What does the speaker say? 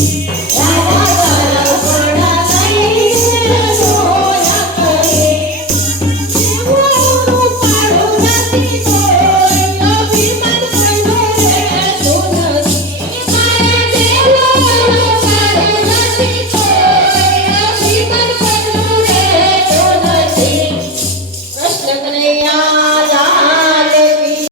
Peace.